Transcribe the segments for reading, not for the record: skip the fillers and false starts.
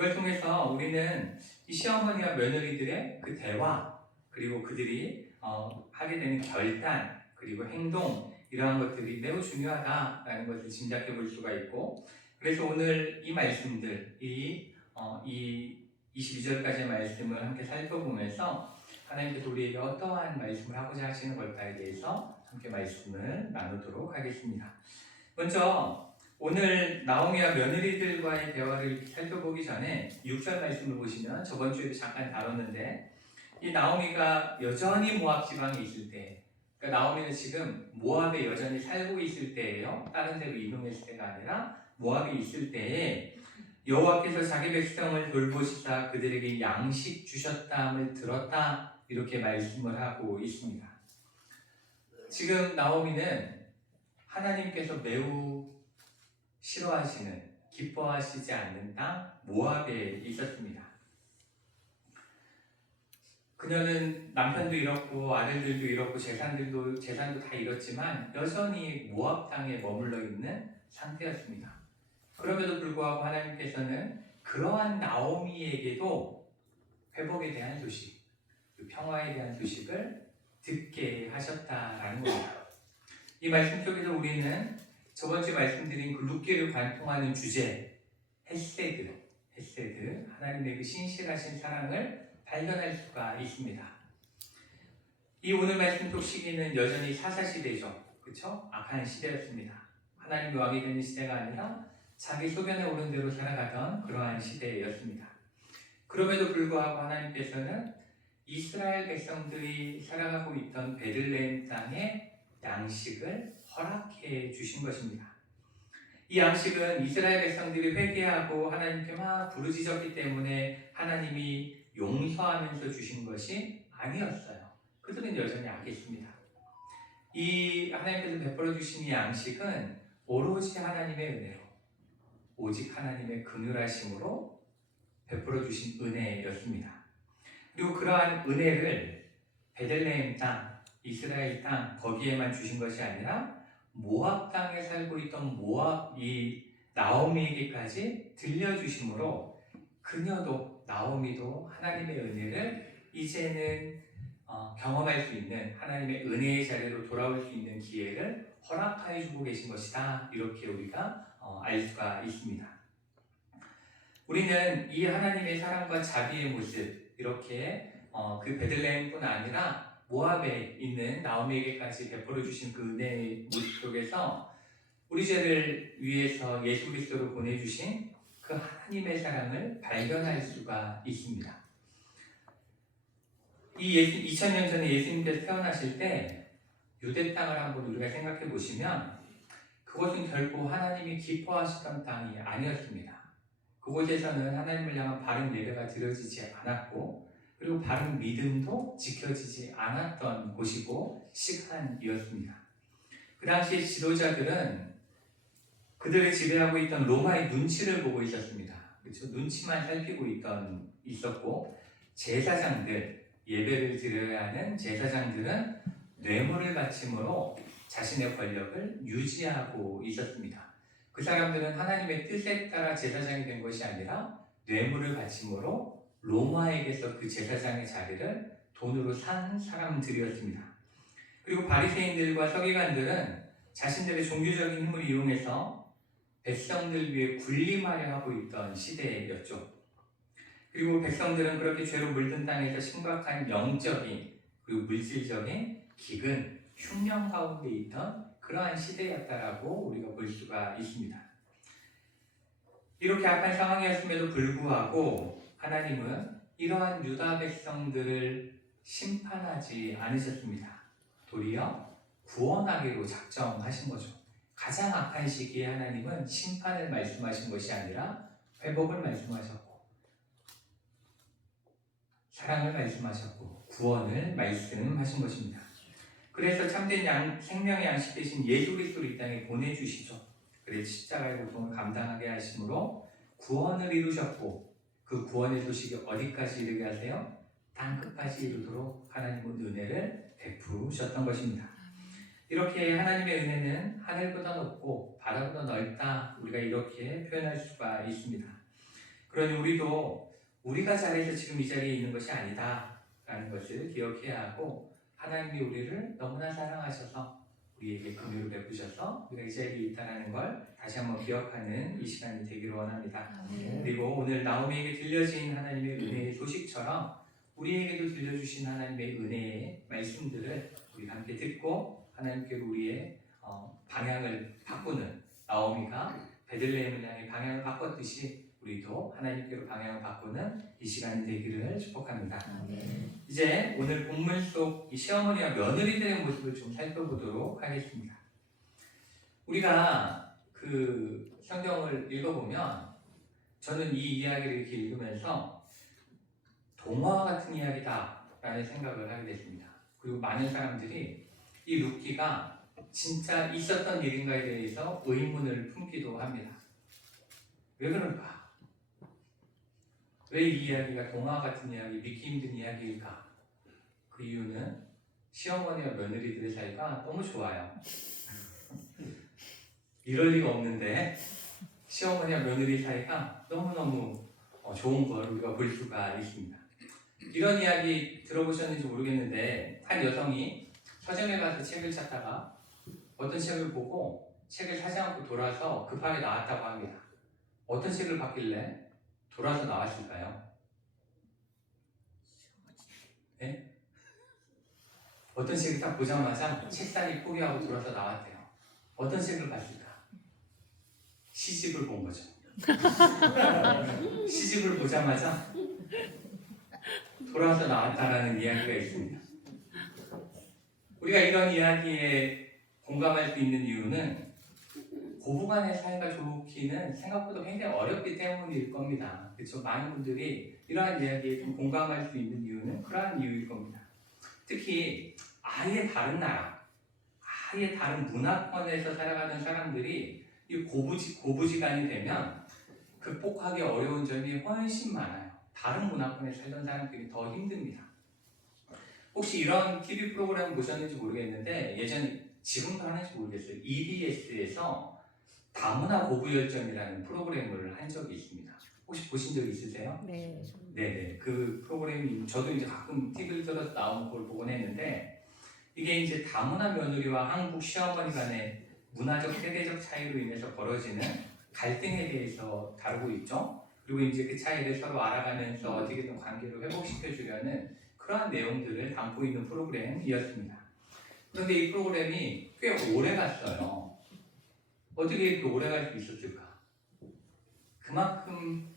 이걸 통해서 우리는 이 시어머니와 며느리들의 그 대화, 그리고 그들이 하게 되는 결단, 그리고 행동, 이러한 것들이 매우 중요하다라는 것을 짐작해 볼 수가 있고, 그래서 오늘 이 말씀들, 이 22절까지의 말씀을 함께 살펴보면서 하나님께서 우리에게 어떠한 말씀을 하고자 하시는 걸까에 대해서 함께 말씀을 나누도록 하겠습니다. 먼저 오늘 나오미와 며느리들과의 대화를 살펴보기 전에 6절 말씀을 보시면 저번 주에도 잠깐 다뤘는데, 이 나오미가 여전히 모압 지방에 있을 때, 그러니까 나오미는 지금 모압에 여전히 살고 있을 때예요. 다른 데로 이동했을 때가 아니라 모압에 있을 때에 여호와께서 자기 백성을 돌보시사 그들에게 양식 주셨다함을 들었다, 이렇게 말씀을 하고 있습니다. 지금 나오미는 하나님께서 매우 싫어하시는, 기뻐하시지 않는 땅 모압에 있었습니다. 그녀는 남편도 잃었고 아들들도 잃었고 재산도 다 잃었지만 여전히 모압 땅에 머물러 있는 상태였습니다. 그럼에도 불구하고 하나님께서는 그러한 나오미에게도 회복에 대한 소식, 그 평화에 대한 소식을 듣게 하셨다라는 겁니다. 이 말씀 속에서 우리는 저번주에 말씀드린 그 룻기를 관통하는 주제, 헤세드, 하나님의 그 신실하신 사랑을 발견할 수가 있습니다. 이 오늘 말씀 속 시기는 여전히 사사시대죠. 그렇죠? 악한 시대였습니다. 하나님의 왕이 되는 시대가 아니라 자기 소견에 오른 대로 살아가던 그러한 시대였습니다. 그럼에도 불구하고 하나님께서는 이스라엘 백성들이 살아가고 있던 베들레헴 땅에 양식을 허락해 주신 것입니다. 이 양식은 이스라엘 백성들이 회개하고 하나님께 막 부르짖었기 때문에 하나님이 용서하면서 주신 것이 아니었어요. 그들은 여전히 악했습니다. 이 하나님께서 베풀어 주신 이 양식은 오로지 하나님의 은혜로, 오직 하나님의 긍휼하심으로 베풀어 주신 은혜였습니다. 그리고 그러한 은혜를 베들레헴 땅, 이스라엘 땅 거기에만 주신 것이 아니라 모압 땅에 살고 있던 모압 이 나오미에게까지 들려주심으로 그녀도 나오미도 하나님의 은혜를 이제는 경험할 수 있는, 하나님의 은혜의 자리로 돌아올 수 있는 기회를 허락하여 주고 계신 것이다, 이렇게 우리가 알 수가 있습니다. 우리는 이 하나님의 사랑과 자비의 모습, 이렇게 그 베들레헴뿐 아니라 모압에 있는 나오미에게까지 베풀어 주신 그 은혜의 모습 속에서 우리 죄를 위해서 예수 그리스도로 보내주신 그 하나님의 사랑을 발견할 수가 있습니다. 이 2000년 전에 예수님께서 태어나실 때 유대 땅을 한번 우리가 생각해 보시면 그것은 결코 하나님이 기뻐하시던 땅이 아니었습니다. 그곳에서는 하나님을 향한 바른 예배가 드려지지 않았고, 그리고 바른 믿음도 지켜지지 않았던 곳이고 시간이었습니다. 그 당시에 지도자들은 그들을 지배하고 있던 로마의 눈치를 보고 있었습니다. 그렇죠? 눈치만 살피고 있었고, 제사장들, 예배를 드려야 하는 제사장들은 뇌물을 바침으로 자신의 권력을 유지하고 있었습니다. 그 사람들은 하나님의 뜻에 따라 제사장이 된 것이 아니라 뇌물을 바침으로 로마에게서 그 제사장의 자리를 돈으로 산 사람들이었습니다. 그리고 바리새인들과 서기관들은 자신들의 종교적인 힘을 이용해서 백성들 위해 군림하려 하고 있던 시대였죠. 그리고 백성들은 그렇게 죄로 물든 땅에서 심각한 영적인 그리고 물질적인 기근, 흉년 가운데 있던 그러한 시대였다라고 우리가 볼 수가 있습니다. 이렇게 악한 상황이었음에도 불구하고 하나님은 이러한 유다 백성들을 심판하지 않으셨습니다. 도리어 구원하기로 작정하신 거죠. 가장 악한 시기에 하나님은 심판을 말씀하신 것이 아니라 회복을 말씀하셨고, 사랑을 말씀하셨고, 구원을 말씀하신 것입니다. 그래서 참된 생명의 양식 대신 예수 그리스도를 이 땅에 보내주시죠. 그래서 십자가의 고통을 감당하게 하심으로 구원을 이루셨고, 그 구원의 소식이 어디까지 이르게 하세요? 땅끝까지 이르도록 하나님은 은혜를 베푸셨던 것입니다. 이렇게 하나님의 은혜는 하늘보다 높고 바다보다 넓다, 우리가 이렇게 표현할 수가 있습니다. 그러니 우리도 우리가 잘해서 지금 이 자리에 있는 것이 아니다 라는 것을 기억해야 하고, 하나님이 우리를 너무나 사랑하셔서 우리에게 긍휼을 베푸셔서 우리가 이 자리에 있다는 걸 다시 한번 기억하는 이 시간이 되기를 원합니다. 그리고 오늘 나오미에게 들려진 하나님의 은혜의 소식처럼 우리에게도 들려주신 하나님의 은혜의 말씀들을 우리가 함께 듣고 하나님께로 우리의 방향을 바꾸는, 나오미가 베들레헴을 향해 방향을 바꿨듯이 우리도 하나님께로 방향을 바꾸는 이 시간이 되기를 축복합니다. 이제 오늘 본문 속 이 시어머니와 며느리들의 모습을 좀 살펴보도록 하겠습니다. 우리가 그 성경을 읽어보면 저는 이 이야기를 이렇게 읽으면서 동화 같은 이야기다 라는 생각을 하게 됐습니다. 그리고 많은 사람들이 이 룻기가 진짜 있었던 일인가에 대해서 의문을 품기도 합니다. 왜 그럴까? 왜 이 이야기가 동화 같은 이야기, 믿기 힘든 이야기일까? 그 이유는 시어머니와 며느리들의 사이가 너무 좋아요. 이럴 리가 없는데 시어머니와 며느리 사이가 너무너무 좋은 걸 우리가 볼 수가 있습니다. 이런 이야기 들어보셨는지 모르겠는데, 한 여성이 서점에 가서 책을 찾다가 어떤 책을 보고 책을 사지 않고 돌아서 급하게 나왔다고 합니다. 어떤 책을 봤길래 돌아서 나왔을까요? 네? 어떤 책을 딱 보자마자 책상이 포기하고 돌아서 나왔대요. 어떤 책을 봤을까? 시집을 본 거죠. 시집을 보자마자 돌아서 나왔다라는 이야기가 있습니다. 우리가 이런 이야기에 공감할 수 있는 이유는 고부간의 사이가 좋기는 생각보다 굉장히 어렵기 때문일 겁니다. 그렇죠? 많은 분들이 이러한 이야기에 좀 공감할 수 있는 이유는 그러한 이유일 겁니다. 특히 아예 다른 나라, 아예 다른 문화권에서 살아가는 사람들이 이 고부지간이 되면 극복하기 어려운 점이 훨씬 많아요. 다른 문화권에 살던 사람들이 더 힘듭니다. 혹시 이런 TV 프로그램 보셨는지 모르겠는데, 예전에, 지금도 하는지 모르겠어요. EBS에서 다문화 고부열전이라는 프로그램을 한 적이 있습니다. 혹시 보신 적 있으세요? 네. 네네. 그 프로그램이 저도 이제 가끔 TV를 들어서 나오는 걸 보곤 했는데, 이게 이제 다문화 며느리와 한국 시어머니 간의 문화적 세대적 차이로 인해서 벌어지는 갈등에 대해서 다루고 있죠. 그리고 이제 그 차이를 서로 알아가면서 어떻게든 관계를 회복시켜 주려는 그러한 내용들을 담고 있는 프로그램이었습니다. 그런데 이 프로그램이 꽤 오래 갔어요. 어떻게 이렇게 오래 갈 수 있었을까? 그만큼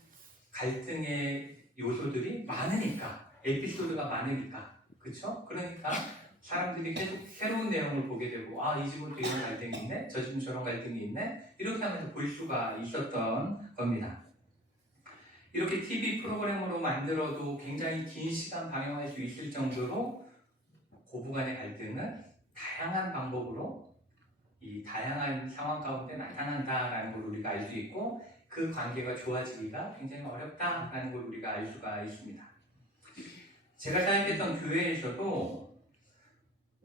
갈등의 요소들이 많으니까, 에피소드가 많으니까, 그렇죠? 그러니까 사람들이 계속 새로운 내용을 보게 되고, 이 집은 또 이런 갈등이 있네, 저 집은 저런 갈등이 있네, 이렇게 하면서 볼 수가 있었던 겁니다. 이렇게 TV 프로그램으로 만들어도 굉장히 긴 시간 방영할 수 있을 정도로 고부간의 갈등은 다양한 방법으로 이 다양한 상황 가운데 나타난다라는 걸 우리가 알 수 있고, 그 관계가 좋아지기가 굉장히 어렵다라는 걸 우리가 알 수가 있습니다. 제가 사역했던 교회에서도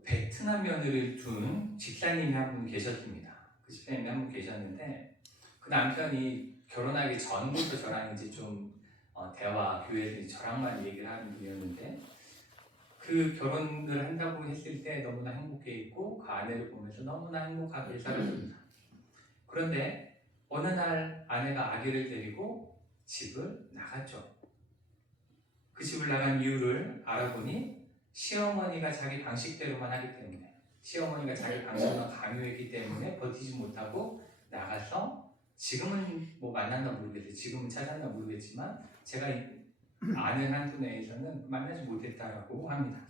베트남 며느리를 둔 집사님이 한 분 계셨습니다. 그 집사님이 한 분 계셨는데, 그 남편이 결혼하기 전부터 저랑 이제 좀 대화, 교회에서 저랑만 얘기를 하는 분이었는데, 그 결혼을 한다고 했을 때 너무나 행복해 있고 그 아내를 보면서 너무나 행복하게 살았습니다. 그런데 어느 날 아내가 아기를 데리고 집을 나갔죠. 그 집을 나간 이유를 알아보니 시어머니가 자기 방식대로만 하기 때문에, 시어머니가 자기 방식만 강요했기 때문에 버티지 못하고 나가서, 지금은 뭐 만났나 모르겠어요. 지금은 찾았나 모르겠지만 제가 아는 한 분에서는 만나지 못했다라고 합니다.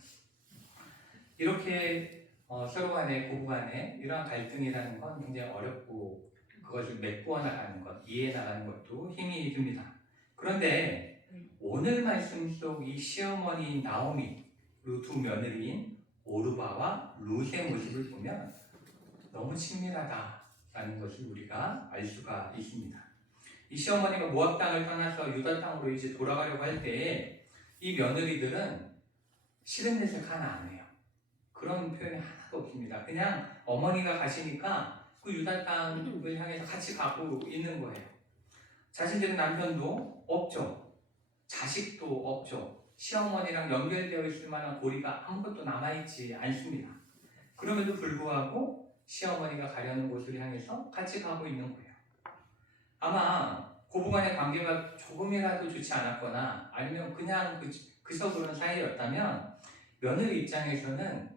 이렇게 서로 간에 고부 간에 이러한 갈등이라는 건 굉장히 어렵고, 그것을 메꾸어 나가는 것, 이해해 나가는 것도 힘이 듭니다. 그런데 오늘 말씀 속 이 시어머니 나오미, 그리고 두 며느리인 오르바와 룻의 모습을 보면 너무 친밀하다라는 것을 우리가 알 수가 있습니다. 이 시어머니가 모압 땅을 떠나서 유다 땅으로 이제 돌아가려고 할 때에 이 며느리들은 싫은 내색 하나 안 해요. 그런 표현이 하나도 없습니다. 그냥 어머니가 가시니까 그 유다 땅을 향해서 같이 가고 있는 거예요. 자신들의 남편도 없죠. 자식도 없죠. 시어머니랑 연결되어 있을 만한 고리가 아무것도 남아있지 않습니다. 그럼에도 불구하고 시어머니가 가려는 곳을 향해서 같이 가고 있는 거예요. 아마 고부간의 관계가 조금이라도 좋지 않았거나 아니면 그냥 그저 그런 사이였다면 며느리 입장에서는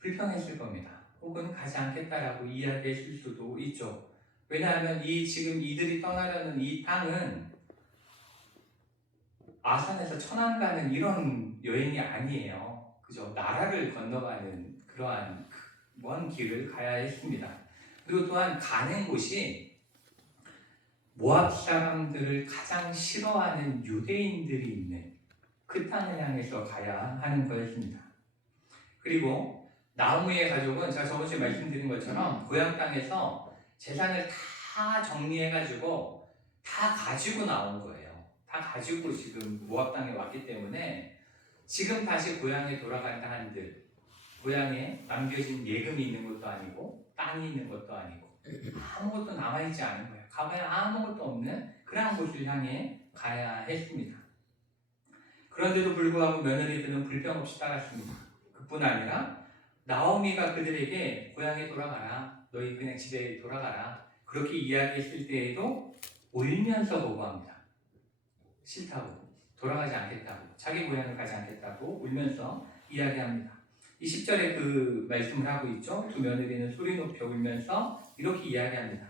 불평했을 겁니다. 혹은 가지 않겠다라고 이야기했을 수도 있죠. 왜냐하면 지금 이들이 떠나려는 이 땅은 아산에서 천안 가는 이런 여행이 아니에요. 그죠? 나라를 건너가는 그러한 먼 길을 가야 했습니다. 그리고 또한 가는 곳이 모압 사람들을 가장 싫어하는 유대인들이 있는 그 땅을 향해서 가야 하는 거였습니다. 그리고 나오미의 가족은 제가 저번주에 말씀드린 것처럼 고향 땅에서 재산을 다 정리해가지고 다 가지고 나온 거예요. 다 가지고 지금 모압 땅에 왔기 때문에 지금 다시 고향에 돌아간다 한들 고향에 남겨진 예금이 있는 것도 아니고 땅이 있는 것도 아니고 아무것도 남아있지 않은 거예요. 가봐야 아무것도 없는 그런 곳을 향해 가야 했습니다. 그런데도 불구하고 며느리들은 불평 없이 따랐습니다. 그뿐 아니라 나오미가 그들에게 고향에 돌아가라, 너희 그냥 집에 돌아가라 그렇게 이야기했을 때에도 울면서 보고합니다. 싫다고, 돌아가지 않겠다고, 자기 고향을 가지 않겠다고 울면서 이야기합니다. 이 10절에 그 말씀을 하고 있죠. 두 며느리는 소리 높여 울면서 이렇게 이야기합니다.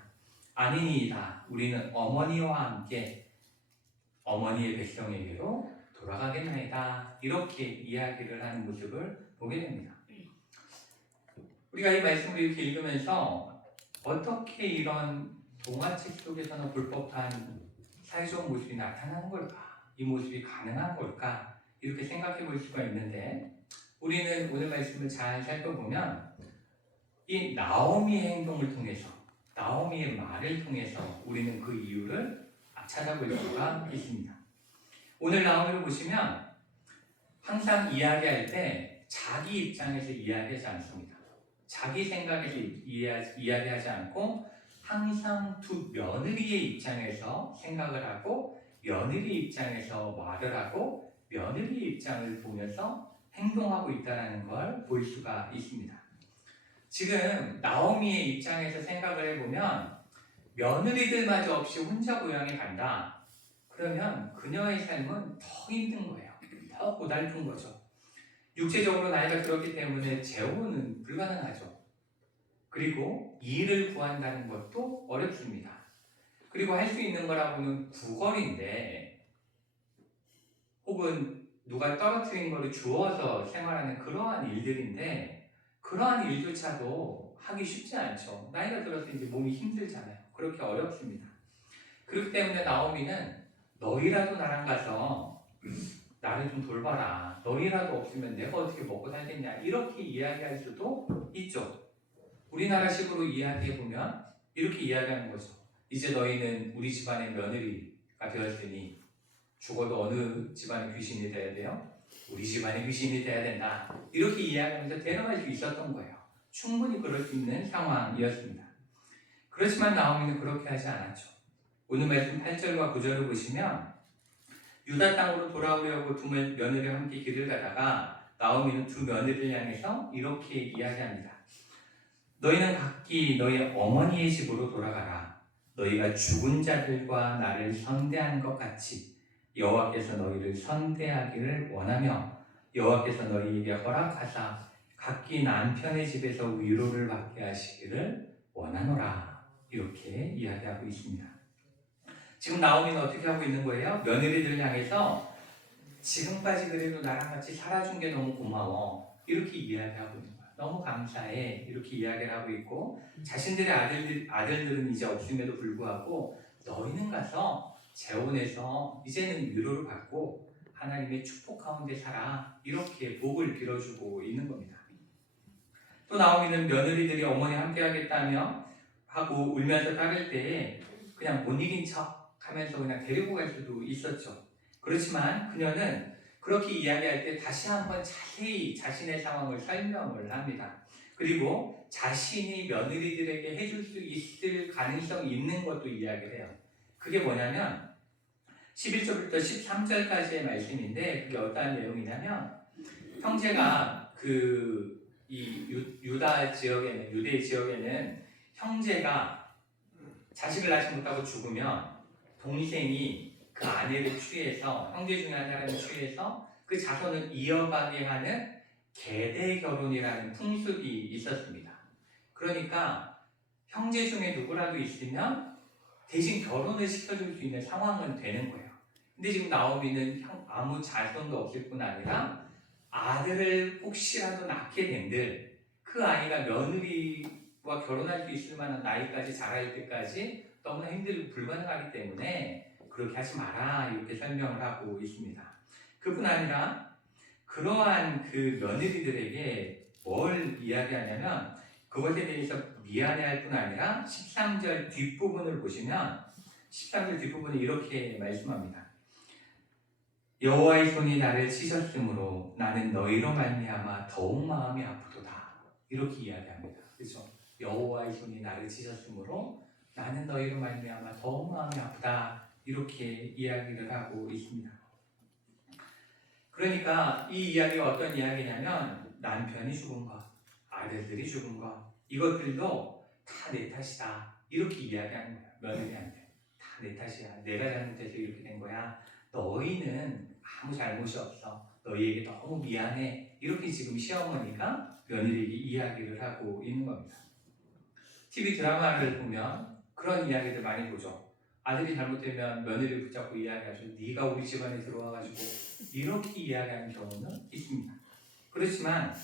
아니니이다. 우리는 어머니와 함께 어머니의 백성에게로 돌아가겠나이다. 이렇게 이야기를 하는 모습을 보게 됩니다. 우리가 이 말씀을 이렇게 읽으면서 어떻게 이런 동화책 속에서는 불법한 사회적 모습이 나타나는 걸까? 이 모습이 가능한 걸까? 이렇게 생각해 볼 수가 있는데 우리는 오늘 말씀을 잘 살펴보면 이 나오미의 행동을 통해서 나오미의 말을 통해서 우리는 그 이유를 찾아볼 수가 있습니다. 오늘 나오미를 보시면 항상 이야기할 때 자기 입장에서 이야기하지 않습니다. 자기 생각에서 이야기하지 않고 항상 두 며느리의 입장에서 생각을 하고 며느리 입장에서 말을 하고 며느리 입장을 보면서 행동하고 있다는 걸 볼 수가 있습니다. 지금 나오미의 입장에서 생각을 해보면 며느리들마저 없이 혼자 고향에 간다. 그러면 그녀의 삶은 더 힘든 거예요. 더 고달픈 거죠. 육체적으로 나이가 들었기 때문에 재혼은 불가능하죠. 그리고 일을 구한다는 것도 어렵습니다. 그리고 할 수 있는 거라고는 구걸인데 혹은 누가 떨어뜨린 거를 주워서 생활하는 그러한 일들인데 그러한 일조차도 하기 쉽지 않죠. 나이가 들어서 이제 몸이 힘들잖아요. 그렇게 어렵습니다. 그렇기 때문에 나오미는 너희라도 나랑 가서 나를 좀 돌봐라. 너희라도 없으면 내가 어떻게 먹고 살겠냐. 이렇게 이야기할 수도 있죠. 우리나라식으로 이야기해보면 이렇게 이야기하는 거죠. 이제 너희는 우리 집안의 며느리가 되었으니 죽어도 어느 집안의 귀신이 돼야 돼요? 우리 집안의 귀신이 돼야 된다. 이렇게 이야기하면서 데려갈 수 있었던 거예요. 충분히 그럴 수 있는 상황이었습니다. 그렇지만 나오미는 그렇게 하지 않았죠. 오늘 말씀 8절과 9절을 보시면 유다 땅으로 돌아오려고 두 며느리와 함께 길을 가다가 나오미는 두 며느리를 향해서 이렇게 이야기합니다. 너희는 각기 너희 어머니의 집으로 돌아가라. 너희가 죽은 자들과 나를 선대하는 것 같이 여호와께서 너희를 선대하기를 원하며 여호와께서 너희에게 허락하사 각기 남편의 집에서 위로를 받게 하시기를 원하노라. 이렇게 이야기하고 있습니다. 지금 나오미는 어떻게 하고 있는 거예요? 며느리들 향해서 지금까지 그래도 나랑 같이 살아준 게 너무 고마워. 이렇게 이야기하고 있는 거예요. 너무 감사해. 이렇게 이야기를 하고 있고 자신들의 아들들은 이제 없음에도 불구하고 너희는 가서 재혼해서 이제는 위로를 받고 하나님의 축복 가운데 살아. 이렇게 복을 빌어주고 있는 겁니다. 또 나오미는 며느리들이 어머니 함께 하겠다며 하고 울면서 따를 때에 그냥 못 이긴 척 하면서 그냥 데리고 갈 수도 있었죠. 그렇지만 그녀는 그렇게 이야기할 때 다시 한번 자세히 자신의 상황을 설명을 합니다. 그리고 자신이 며느리들에게 해줄 수 있을 가능성이 있는 것도 이야기를 해요. 그게 뭐냐면 11절부터 13절까지의 말씀인데 그게 어떠한 내용이냐면 형제가 이 유다 지역에는 유대 지역에는 형제가 자식을 낳지 못하고 죽으면 동생이 그 아내를 취해서 형제 중에 한 사람을 취해서 그 자손을 이어가게 하는 계대 결혼이라는 풍습이 있었습니다. 그러니까 형제 중에 누구라도 있으면 대신 결혼을 시켜줄 수 있는 상황은 되는 거예요. 근데 지금 나오미는 아무 자손도 없을 뿐 아니라 아들을 혹시라도 낳게 된들 그 아이가 며느리와 결혼할 수 있을 만한 나이까지 자랄 때까지 너무나 힘들고 불가능하기 때문에 그렇게 하지 마라 이렇게 설명을 하고 있습니다. 그뿐 아니라 그러한 그 며느리들에게 뭘 이야기하냐면 그것에 대해서 미안해할 뿐 아니라 13절 뒷부분을 보시면 13절 뒷부분에 이렇게 말씀합니다. 여호와의 손이 나를 치셨으므로 나는 너희로 말미암아 더욱 마음이 아프도다. 이렇게 이야기합니다. 그렇죠? 여호와의 손이 나를 치셨으므로 나는 너희로 말미암아 더욱 마음이 아프다. 이렇게 이야기를 하고 있습니다. 그러니까 이 이야기가 어떤 이야기냐면 남편이 죽은 것, 아들들이 죽은 것 이것들도 다 내 탓이다. 이렇게 이야기하는 거야. 며느리한테. 다 내 탓이야. 내가 잘못해서 이렇게 된 거야. 너희는 아무 잘못이 없어. 너희에게 너무 미안해. 이렇게 지금 시어머니가 며느리에게 이야기를 하고 있는 겁니다. TV 드라마를 보면 그런 이야기들 많이 보죠. 아들이 잘못되면 며느리를 붙잡고 이야기하죠. 네가 우리 집안에 들어와가지고 이렇게 이야기하는 경우는 있습니다. 그렇지만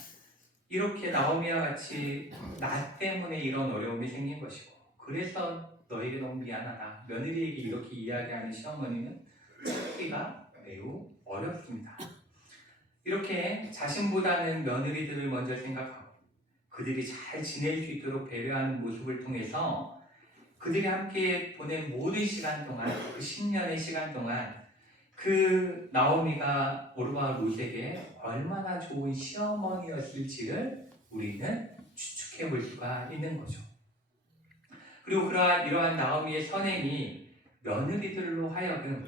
이렇게 나오미와 같이 나 때문에 이런 어려움이 생긴 것이고 그래서 너에게 너무 미안하다. 며느리에게 이렇게 이야기하는 시어머니는 찾기가 매우 어렵습니다. 이렇게 자신보다는 며느리들을 먼저 생각하고 그들이 잘 지낼 수 있도록 배려하는 모습을 통해서 그들이 함께 보낸 모든 시간 동안 그 10년의 시간 동안 그 나오미가 오르바와 룻에게 얼마나 좋은 시어머니였을지를 우리는 추측해 볼 수가 있는 거죠. 그리고 이러한 나오미의 선행이 며느리들로 하여금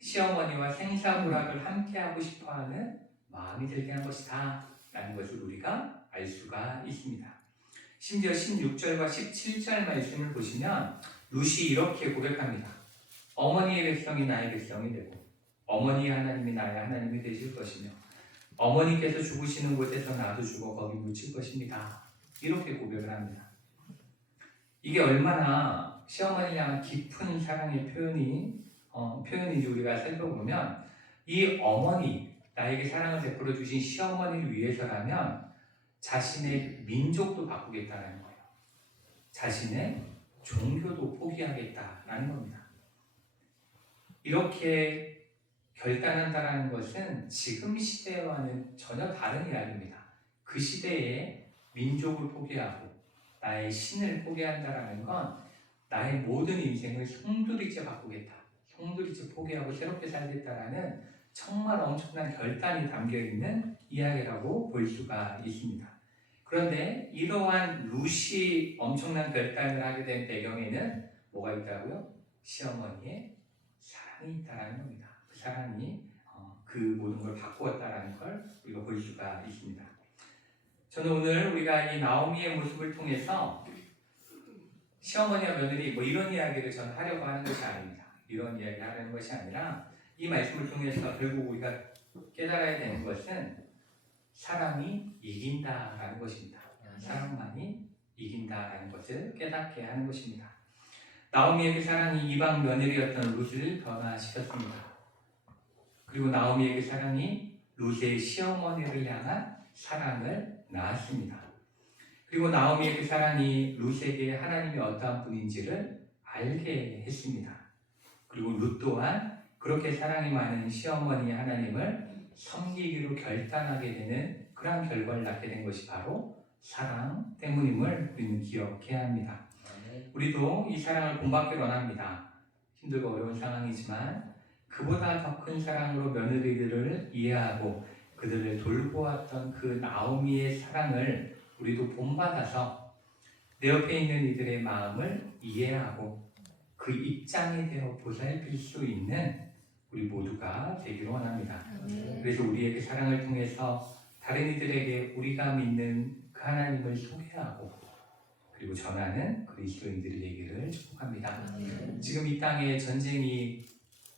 시어머니와 생사부락을 함께하고 싶어하는 마음이 들게 한 것이다 라는 것을 우리가 알 수가 있습니다. 심지어 16절과 17절 말씀을 보시면 룻이 이렇게 고백합니다. 어머니의 백성이 나의 백성이 되고 어머니의 하나님이 나의 하나님이 되실 것이며 어머니께서 죽으시는 곳에서 나도 죽어 거기 묻힐 것입니다. 이렇게 고백을 합니다. 이게 얼마나 시어머니를 향한 깊은 사랑의 표현인지 우리가 살펴보면 이 어머니, 나에게 사랑을 베풀어 주신 시어머니를 위해서라면 자신의 민족도 바꾸겠다는 거예요. 자신의 종교도 포기하겠다라는 겁니다. 이렇게 결단한다는 것은 지금 시대와는 전혀 다른 이야기입니다. 그 시대에 민족을 포기하고 나의 신을 포기한다는 건 나의 모든 인생을 송두리째 바꾸겠다. 송두리째 포기하고 새롭게 살겠다라는 정말 엄청난 결단이 담겨있는 이야기라고 볼 수가 있습니다. 그런데 이러한 룻이 엄청난 결단을 하게 된 배경에는 뭐가 있다고요? 시어머니의 사랑이 있다는 겁니다. 그 사랑이 그 모든 걸 바꾸었다는 걸 우리가 볼 수가 있습니다. 저는 오늘 우리가 이 나오미의 모습을 통해서 시어머니와 며느리 이런 이야기를 저는 하려고 하는 것이 아닙니다. 이런 이야기를 하려는 것이 아니라 이 말씀을 통해서 결국 우리가 깨달아야 되는 것은 사랑이 이긴다라는 것입니다. 사랑만이 이긴다라는 것을 깨닫게 하는 것입니다. 나오미의 그 사랑이 이방 며느리였던 룻을 변화시켰습니다. 그리고 나오미의 그 사랑이 룻의 시어머니를 향한 사랑을 낳았습니다. 그리고 나오미의 그 사랑이 룻에게 하나님이 어떠한 분인지를 알게 했습니다. 그리고 룻 또한 그렇게 사랑이 많은 시어머니의 하나님을 섬기기로 결단하게 되는 그러한 결과를 낳게 된 것이 바로 사랑 때문임을 우리는 기억해야 합니다. 우리도 이 사랑을 본받기를 원합니다. 힘들고 어려운 상황이지만 그보다 더 큰 사랑으로 며느리들을 이해하고 그들을 돌보았던 그 나오미의 사랑을 우리도 본받아서 내 옆에 있는 이들의 마음을 이해하고 그 입장이 되어 보살필 수 있는 우리 모두가 되기를 원합니다. 그래서 우리에게 사랑을 통해서 다른 이들에게 우리가 믿는 그 하나님을 소개하고 그리고 전하는 그리스도인들이 되기를 축복합니다. 지금 이 땅에 전쟁이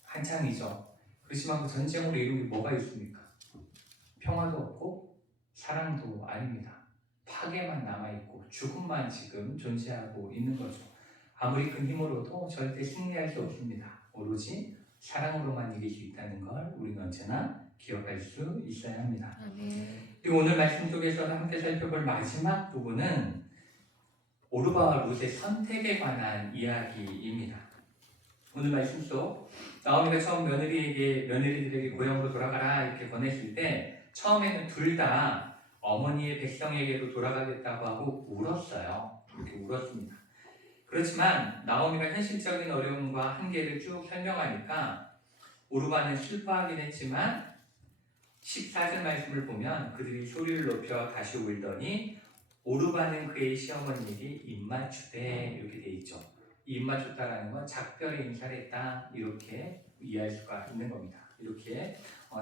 한창이죠. 그렇지만 그 전쟁으로 이룬 게 뭐가 있습니까? 평화도 없고 사랑도 아닙니다. 파괴만 남아있고 죽음만 지금 존재하고 있는 거죠. 아무리 큰 힘으로도 절대 승리할 수 없습니다. 오로지 사랑으로만 이길 수 있다는 걸 우리는 언제나 기억할 수 있어야 합니다. 그리고 오늘 말씀 속에서 함께 살펴볼 마지막 부분은 오르바와 룻의 선택에 관한 이야기입니다. 오늘 말씀 속 나오미가 처음 며느리들에게 고향으로 돌아가라 이렇게 권했을 때 처음에는 둘 다 어머니의 백성에게로 돌아가겠다고 하고 울었어요. 그렇게 울었습니다. 그렇지만 나오미가 현실적인 어려움과 한계를 쭉 설명하니까 오르바는 슬퍼하긴 했지만 14절 말씀을 보면 그들이 소리를 높여 다시 울더니 오르바는 그의 시어머니에게 입맞추되 이렇게 돼 있죠. 이 입맞췄다라는 건 작별의 인사를 했다 이렇게 이해할 수가 있는 겁니다. 이렇게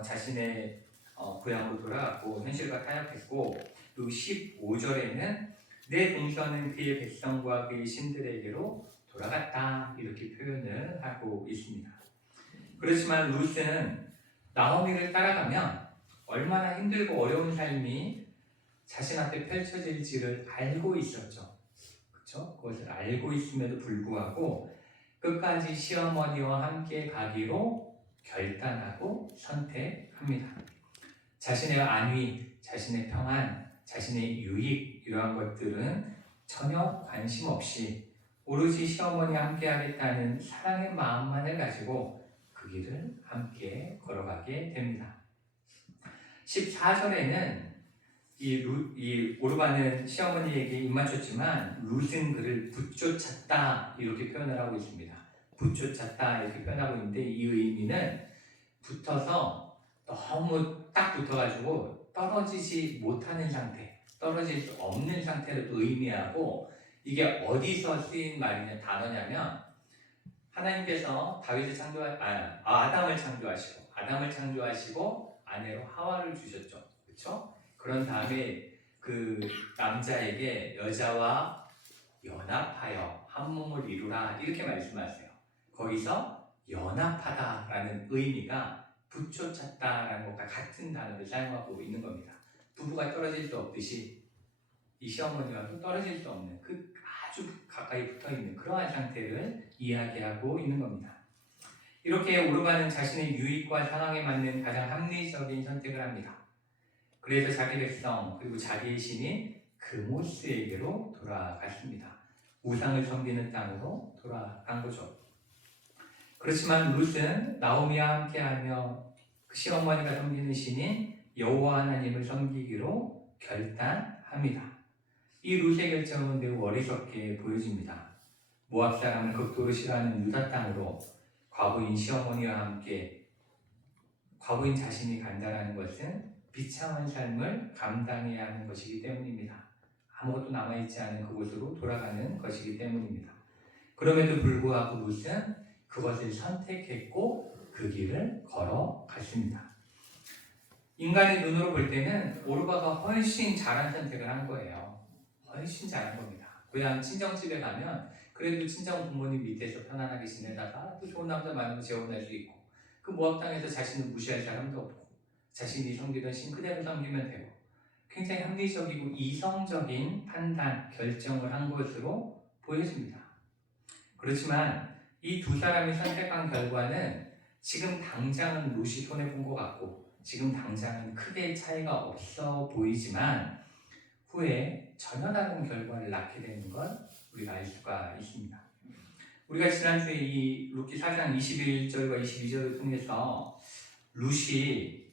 자신의 고향으로 돌아갔고 현실과 타협했고 또 15절에는 내 동서는 그의 백성과 그의 신들에게로 돌아갔다 이렇게 표현을 하고 있습니다. 그렇지만 룻은 나오미를 따라가면 얼마나 힘들고 어려운 삶이 자신 앞에 펼쳐질지를 알고 있었죠. 그렇죠? 그것을 알고 있음에도 불구하고 끝까지 시어머니와 함께 가기로 결단하고 선택합니다. 자신의 안위, 자신의 평안, 자신의 유익 이러한 것들은 전혀 관심 없이 오로지 시어머니와 함께 하겠다는 사랑의 마음만을 가지고 그 길을 함께 걸어가게 됩니다. 14절에는 이 오르바는 시어머니에게 입맞췄지만 룻은 그를 붙쫓았다 이렇게 표현을 하고 있습니다. 붙쫓았다 이렇게 표현하고 있는데 이 의미는 붙어서 너무 딱 붙어가지고 떨어지지 못하는 상태, 떨어질 수 없는 상태를 또 의미하고 이게 어디서 쓰인 단어냐면 하나님께서 아담을 창조하시고 아내로 하와를 주셨죠. 그렇죠? 그런 다음에 그 남자에게 여자와 연합하여 한 몸을 이루라 이렇게 말씀하세요. 거기서 연합하다라는 의미가 붙여찼다라는 것과 같은 단어를 사용하고 있는 겁니다. 부부가 떨어질 수 없듯이 이 시어머니와도 떨어질 수 없는 그 아주 가까이 붙어있는 그러한 상태를 이야기하고 있는 겁니다. 이렇게 오르바는 자신의 유익과 상황에 맞는 가장 합리적인 선택을 합니다. 그래서 자기 백성 그리고 자기의 신인 그모스에게로 돌아갔습니다. 우상을 섬기는 땅으로 돌아간 거죠. 그렇지만 룻은 나오미와 함께하며 그 시어머니가 섬기는 신인 여호와 하나님을 섬기기로 결단합니다. 이 룻의 결정은 매우 어리석게 보여집니다. 모압 사람을 극도로 싫어하는 유다 땅으로 과부인 시어머니와 함께 과부인 자신이 간다라는 것은 비참한 삶을 감당해야 하는 것이기 때문입니다. 아무것도 남아있지 않은 그곳으로 돌아가는 것이기 때문입니다. 그럼에도 불구하고 룻은 그것을 선택했고 그 길을 걸어갔습니다. 인간의 눈으로 볼 때는 오르바가 훨씬 잘한 선택을 한 거예요. 훨씬 잘한 겁니다. 고향 친정집에 가면 그래도 친정 부모님 밑에서 편안하게 지내다가 또 좋은 남자 만나면 재혼할 수 있고 그 모압 땅에서 자신을 무시할 사람도 없고 자신이 섬기던 신 그대로 섬기면 되고 굉장히 합리적이고 이성적인 판단, 결정을 한 것으로 보여집니다. 그렇지만 이 두 사람이 선택한 결과는 지금 당장은 룻이 손해본 것 같고 지금 당장은 크게 차이가 없어 보이지만 후에 전혀 다른 결과를 낳게 되는 걸 우리가 알 수가 있습니다. 우리가 지난주에 이 룻기 4장 21절과 22절을 통해서 룻이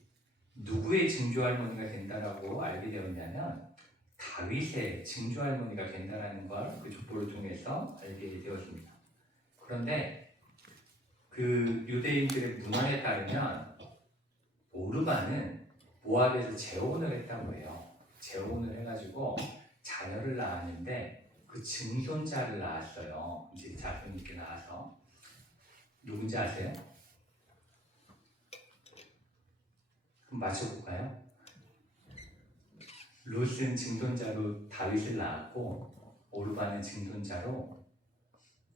누구의 증조할머니가 된다라고 알게 되었냐면 다윗의 증조할머니가 된다라는 걸 그 족보를 통해서 알게 되었습니다. 그런데 그 유대인들의 문헌에 따르면 오르바는 모압에서 재혼을 했다고 해요. 재혼을 해가지고 자녀를 낳았는데 그 증손자를 낳았어요. 이제 자손이께 낳아서. 누군지 아세요? 그럼 맞춰볼까요? 룻은 증손자로 다윗을 낳았고 오르바는 증손자로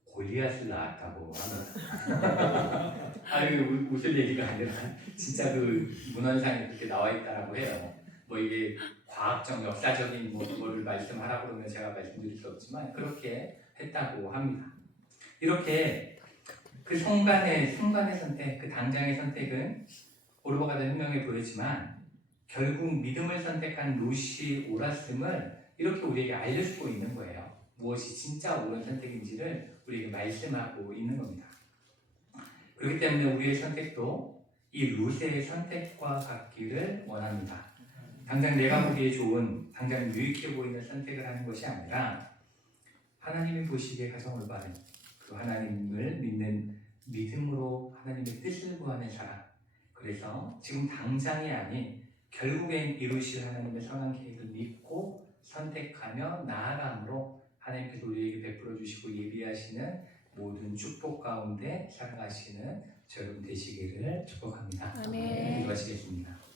골리앗을 낳았다고 합니다. 아유, 웃을 얘기가 아니라 진짜 그 문헌상에 그렇게 나와 있다라고 해요. 뭐 이게 과학적, 역사적인 뭐를 말씀하라고 그러면 제가 말씀드릴 수 없지만 그렇게 했다고 합니다. 이렇게 그 순간의 선택, 그 당장의 선택은 오르바가 된 혁명에 보였지만 결국 믿음을 선택한 룻이 옳았음을 이렇게 우리에게 알려주고 있는 거예요. 무엇이 진짜 옳은 선택인지를 우리에게 말씀하고 있는 겁니다. 그렇기 때문에 우리의 선택도 이 룻의 선택과 같기를 원합니다. 당장 내가 보기에 좋은, 당장 유익해 보이는 선택을 하는 것이 아니라 하나님이 보시기에 가장 올바른 그 하나님을 믿는 믿음으로 하나님의 뜻을 구하는 사람. 그래서 지금 당장이 아닌 결국엔 이루실 하나님의 선한 계획을 믿고 선택하며 나아감으로 하나님께서 우리에게 베풀어 주시고 예비하시는 모든 축복 가운데 살아가시는 저 여러분 되시기를 축복합니다. 아멘. 기도하시겠습니다.